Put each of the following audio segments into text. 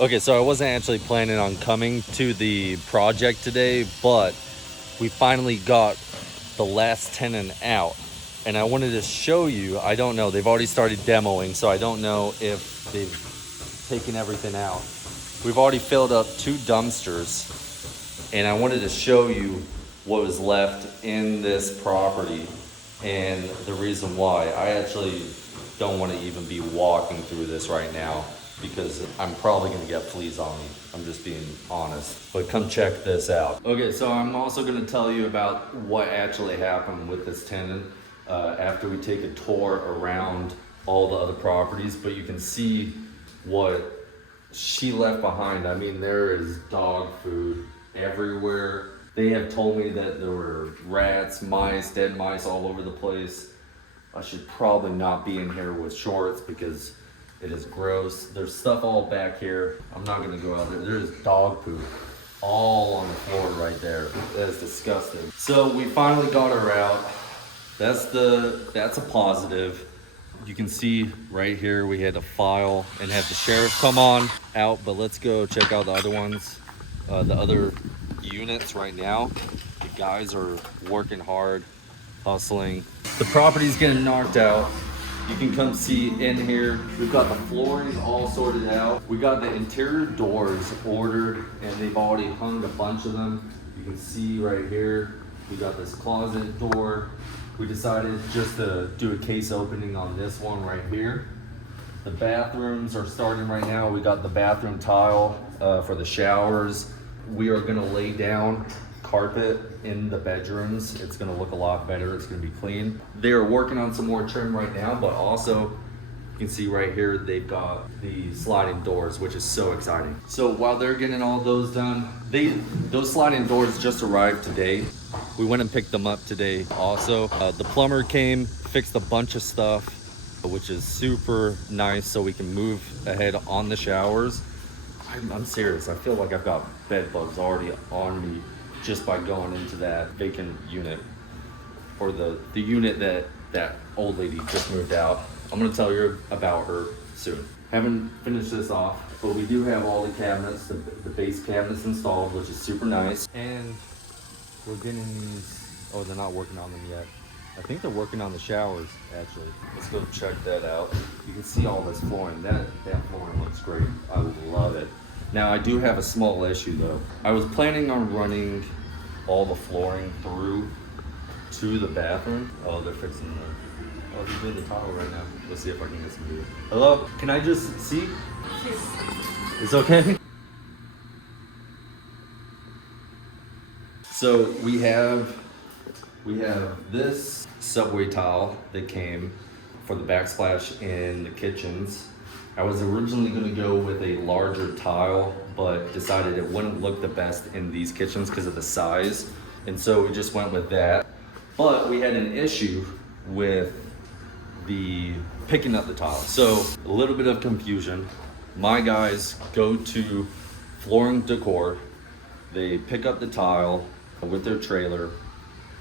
Okay, so I wasn't actually planning on coming to the project today, but we finally got the last tenant out. And I wanted to show you, I don't know, they've already started demoing, so I don't know if they've taken everything out. We've already filled up 2 dumpsters, and I wanted to show you what was left in this property and the reason why. I actually don't want to even be walking through this right now because I'm probably going to get fleas on me. I'm just being honest. But come check this out. Okay, so I'm also going to tell you about what actually happened with this tenant after we take a tour around all the other properties. But you can see what she left behind. I mean, there is dog food everywhere. They have told me that there were rats, mice, dead mice all over the place. I should probably not be in here with shorts because it is gross. There's stuff all back here. I'm not gonna go out there. There's dog poop all on the floor right there. That is disgusting. So we finally got her out. That's a positive. You can see right here we had to file and have the sheriff come on out, but let's go check out the other ones, the other units right now. The guys are working hard, hustling. The property's getting knocked out. You can come see in here. We've got the flooring all sorted out. We got the interior doors ordered and they've already hung a bunch of them. You can see right here, we got this closet door. We decided just to do a case opening on this one right here. The bathrooms are starting right now. We got the bathroom tile for the showers. We are gonna lay down carpet in the bedrooms. It's gonna look a lot better. It's gonna be clean. They are working on some more trim right now, but also you can see right here, they've got the sliding doors, which is so exciting. So while they're getting all those done, those sliding doors just arrived today. We went and picked them up today also. The plumber came, fixed a bunch of stuff, which is super nice so we can move ahead on the showers. I'm serious. I feel like I've got bed bugs already on me just by going into that vacant unit or the unit that old lady just moved out. I'm gonna tell you about her soon. Haven't finished this off, but we do have all the cabinets, the base cabinets installed, which is super nice. And we're getting these, oh, they're not working on them yet. I think they're working on the showers, actually. Let's go check that out. You can see all this flooring. That flooring looks great. I love it. Now, I do have a small issue, though. I was planning on running all the flooring through to the bathroom. Oh, they're fixing they're doing the tile right now. Let's see if I can get some video. Hello? Can I just see? It's okay? So we have this subway tile that came for the backsplash in the kitchens. I was originally going to go with a larger tile, but decided it wouldn't look the best in these kitchens because of the size. And so we just went with that. But we had an issue with the picking up the tile. So a little bit of confusion. My guys go to Flooring Decor. They pick up the tile with their trailer.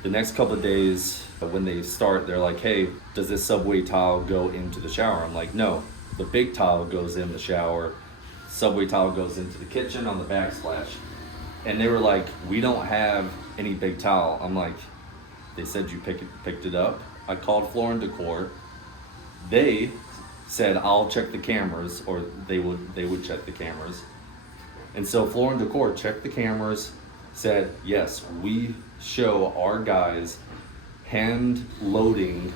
The next couple of days when they start, they're like, hey, does this subway tile go into the shower? I'm like, no, the big tile goes in the shower. Subway tile goes into the kitchen on the backsplash. And they were like, we don't have any big tile. I'm like, they said you picked it up. I called Floor and Decor. They said, I'll check the cameras, or they would check the cameras. And so Floor and Decor checked the cameras, said, yes, we show our guys hand loading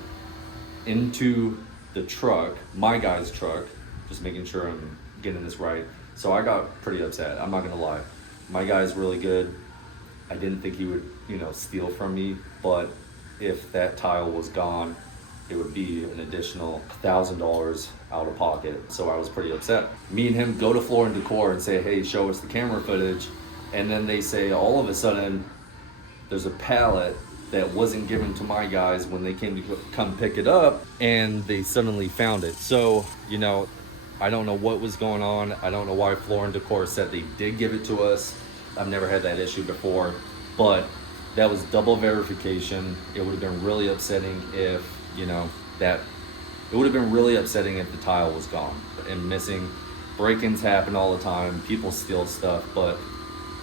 into the truck, my guy's truck, just making sure I'm getting this right. So I got pretty upset, I'm not gonna lie. My guy's really good. I didn't think he would, steal from me, but if that tile was gone, it would be an additional $1,000 out of pocket. So I was pretty upset. Me and him go to Floor and Decor and say, hey, show us the camera footage. And then they say, all of a sudden, there's a pallet that wasn't given to my guys when they came to come pick it up, and they suddenly found it. So, I don't know what was going on. I don't know why Floor and Decor said they did give it to us. I've never had that issue before, but that was double verification. It would have been really upsetting if, it would have been really upsetting if the tile was gone and missing. break-ins happen all the time, people steal stuff, but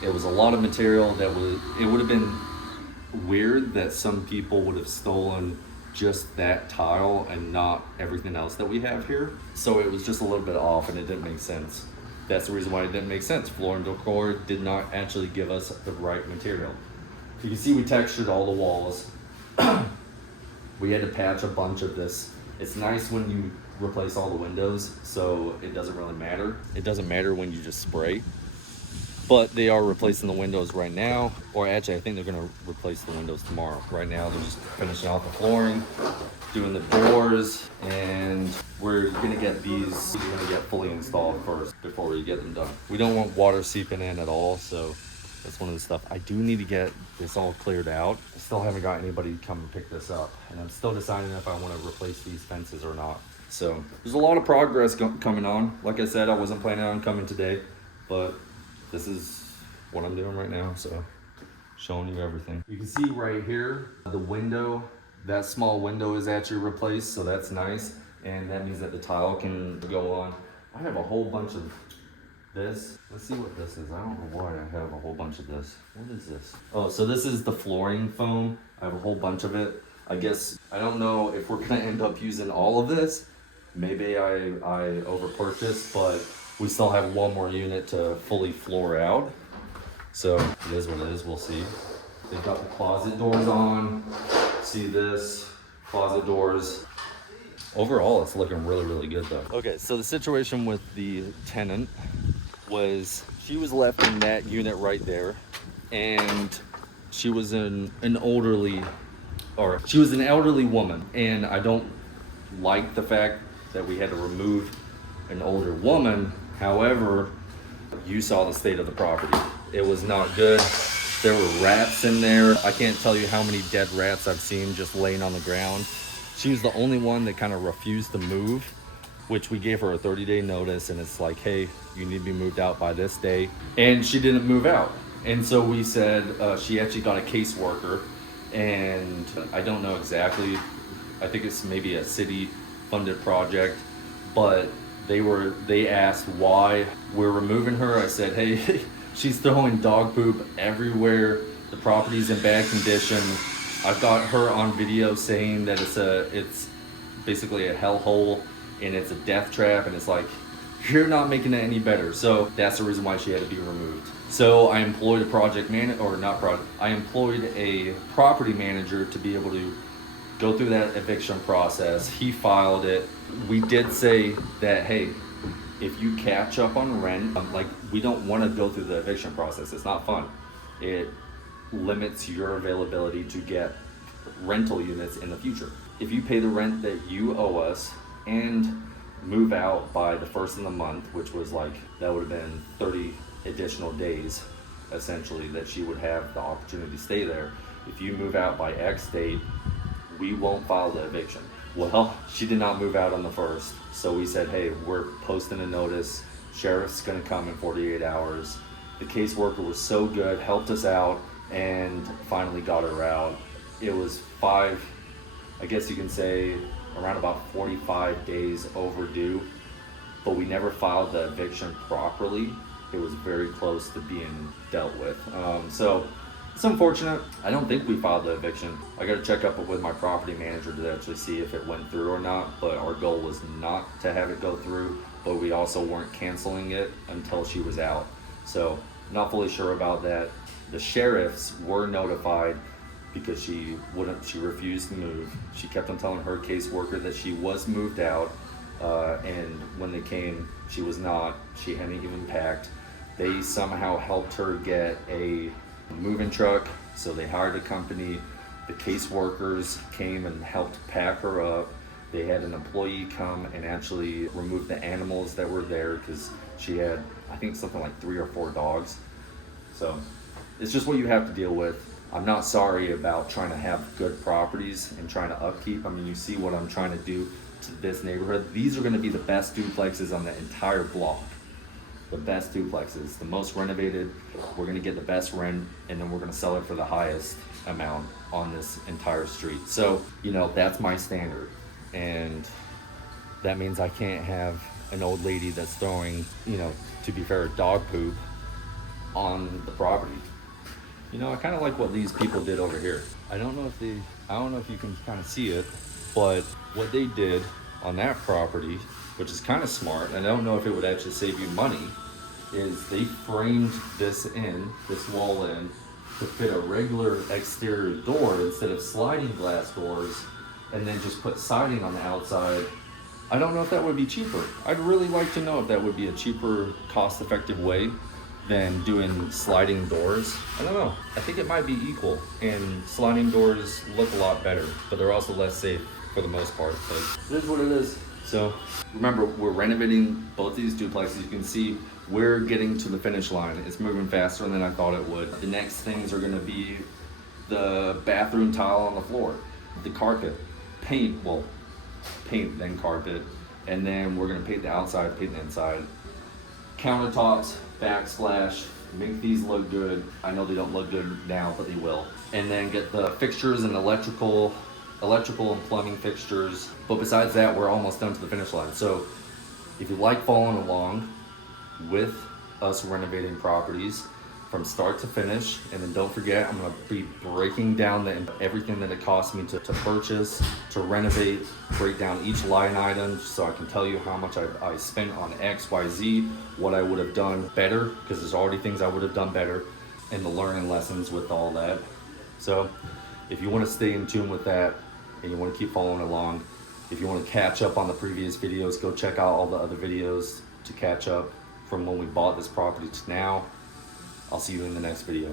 it was a lot of material that it would have been weird that some people would have stolen just that tile and not everything else that we have here. So it was just a little bit off and it didn't make sense. That's the reason why it didn't make sense. Floor and Decor did not actually give us the right material. You can see we textured all the walls. We had to patch a bunch of this. It's nice when you replace all the windows, so it doesn't really matter. It doesn't matter when you just spray. But they are replacing the windows right now, or actually I think they're gonna replace the windows tomorrow. Right now they're just finishing off the flooring, doing the doors, and we're gonna get these, we're gonna get fully installed first before we get them done. We don't want water seeping in at all, so that's one of the stuff. I do need to get this all cleared out. I still haven't got anybody to come and pick this up, and I'm still deciding if I wanna replace these fences or not. So there's a lot of progress coming on. Like I said, I wasn't planning on coming today, but this is what I'm doing right now, so showing you everything. You can see right here, the window, that small window is actually replaced, so that's nice. And that means that the tile can go on. I have a whole bunch of this. Let's see what this is. I don't know why I have a whole bunch of this. What is this? Oh, so this is the flooring foam. I have a whole bunch of it. I guess, I don't know if we're gonna end up using all of this. Maybe I over-purchased, but we still have one more unit to fully floor out. So it is what it is, we'll see. They've got the closet doors on. See this, closet doors. Overall, it's looking really, really good though. Okay, so the situation with the tenant was she was left in that unit right there, and she was an elderly woman, and I don't like the fact that we had to remove an older woman. However, you saw the state of the property. It was not good. There were rats in there. I can't tell you how many dead rats I've seen just laying on the ground. She was the only one that kind of refused to move, which we gave her a 30-day notice, and it's like, hey, you need to be moved out by this day. And she didn't move out. And so we said, she actually got a caseworker, and I don't know exactly, I think it's maybe a city funded project, but they asked why we're removing her. I said, hey, she's throwing dog poop everywhere. The property's in bad condition. I've got her on video saying that it's basically a hellhole and it's a death trap, and it's like, you're not making it any better. So that's the reason why she had to be removed. So I employed I employed a property manager to be able to go through that eviction process. He filed it. We did say that, hey, if you catch up on rent, like, we don't want to go through the eviction process. It's not fun. It limits your availability to get rental units in the future. If you pay the rent that you owe us and move out by the first of the month, which was like, that would have been 30 additional days, essentially, that she would have the opportunity to stay there. If you move out by X date, we won't file the eviction. Well, she did not move out on the 1st. So we said, hey, we're posting a notice. Sheriff's gonna come in 48 hours. The caseworker was so good, helped us out, and finally got her out. It was I guess you can say, around about 45 days overdue, but we never filed the eviction properly. It was very close to being dealt with. So it's unfortunate. I don't think we filed the eviction. I got to check up with my property manager to actually see if it went through or not, but our goal was not to have it go through, but we also weren't canceling it until she was out. So not fully sure about that. The sheriffs were notified because she refused to move. She kept on telling her caseworker that she was moved out, and when they came, she was not. She hadn't even packed. They somehow helped her get a moving truck, so they hired a company. The caseworkers came and helped pack her up. They had an employee come and actually remove the animals that were there, because she had, I think, something like 3 or 4 dogs. So it's just what you have to deal with. I'm not sorry about trying to have good properties and trying to upkeep. I mean, you see what I'm trying to do to this neighborhood. These are going to be the best duplexes on the entire block. The best duplexes, the most renovated. We're going to get the best rent, and then we're going to sell it for the highest amount on this entire street. So, you know, that's my standard, and that means I can't have an old lady that's throwing, you know, to be fair, dog poop on the property. You know, I kind of like what these people did over here. I don't know if you can kind of see it, but what they did on that property, which is kind of smart, and I don't know if it would actually save you money, is they framed this wall in, to fit a regular exterior door instead of sliding glass doors, and then just put siding on the outside. I don't know if that would be cheaper. I'd really like to know if that would be a cheaper, cost-effective way than doing sliding doors. I don't know. I think it might be equal, and sliding doors look a lot better, but they're also less safe for the most part. But it is what it is. So remember, we're renovating both these duplexes. You can see we're getting to the finish line. It's moving faster than I thought it would. The next things are gonna be the bathroom tile on the floor, the carpet, paint then carpet, and then we're gonna paint the outside, paint the inside. Countertops, backsplash, make these look good. I know they don't look good now, but they will. And then get the fixtures and electrical and plumbing fixtures. But besides that, we're almost done to the finish line. So if you like following along with us renovating properties from start to finish, and then don't forget, I'm gonna be breaking down everything that it cost me to purchase, to renovate, break down each line item so I can tell you how much I spent on X, Y, Z, what I would have done better, because there's already things I would have done better, and the learning lessons with all that. So if you wanna stay in tune with that, and you wanna keep following along, if you wanna catch up on the previous videos, go check out all the other videos to catch up from when we bought this property to now. I'll see you in the next video.